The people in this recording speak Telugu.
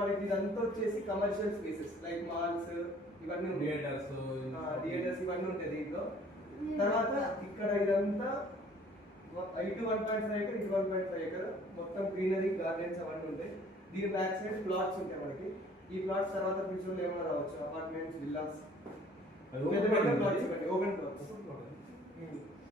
మనకి ఇదంతా వచ్చేసి కమర్షియల్ స్పేసెస్ లైక్ మాల్స్ ఇవన్నీ థియేటర్స్ ఇవన్నీ ఉంటాయి దీంట్లో. తర్వాత ఇక్కడ ఇదంతా ఇటు 1.5 ఎకర్ ఇటు 1.5 ఎకర్ మొత్తం గ్రీనరీ గార్డెన్స్ అవన్నీ ఉంటాయి. దీని బ్యాక్ సైడ్ ప్లాట్స్ ఉంటాయి మనకి. ఈ ప్లాట్స్ తర్వాత ఫ్యూచర్ లో ఏమైనా రావచ్చు, అపార్ట్మెంట్స్, విల్లాస్, ఓపెన్ ప్లాట్స్.